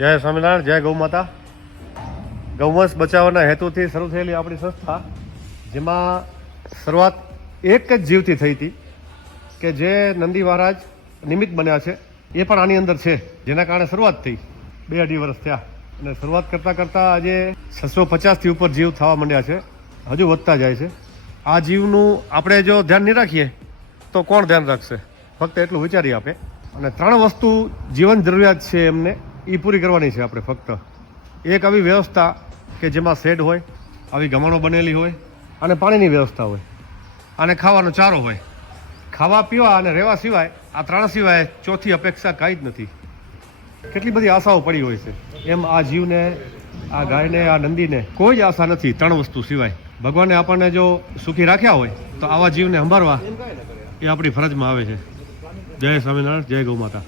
જય સ્વામિનારાયણ, જય ગૌ માતા. ગૌવંશ બચાવવાના હેતુથી શરૂ થયેલી આપણી સંસ્થા, જેમાં શરૂઆત એક જ જીવથી થઈ હતી કે જે નંદી મહારાજ નિમિત્ત બન્યા છે, એ પણ આની અંદર છે, જેના કારણે શરૂઆત થઈ 2-2.5 વર્ષ થયા. અને શરૂઆત કરતાં કરતાં આજે 650થી ઉપર જીવ થવા માંડ્યા છે, હજુ વધતા જાય છે. આ જીવનું આપણે જો ધ્યાન નહીં રાખીએ તો કોણ ધ્યાન રાખશે? ફક્ત એટલું વિચારી આપે. અને 3 વસ્તુ જીવન જરૂરિયાત છે એમને, એ પૂરી કરવાની છે આપણે ફક્ત. એક આવી વ્યવસ્થા કે જેમાં શેડ હોય, આવી ગમાણો બનેલી હોય, અને પાણીની વ્યવસ્થા હોય, અને ખાવાનો ચારો હોય. ખાવા પીવા અને રહેવા સિવાય, આ 3 સિવાય ચોથી અપેક્ષા કાંઈ જ નથી. કેટલી બધી આશાઓ પડી હોય છે, એમ આ જીવને, આ ગાયને, આ નંદીને કોઈ જ આશા નથી 3 વસ્તુ સિવાય. ભગવાને આપણને જો સુખી રાખ્યા હોય તો આવા જીવને સંભાળવા એ આપણી ફરજમાં આવે છે. જય સ્વામિનારાયણ, જય ગૌ માતા.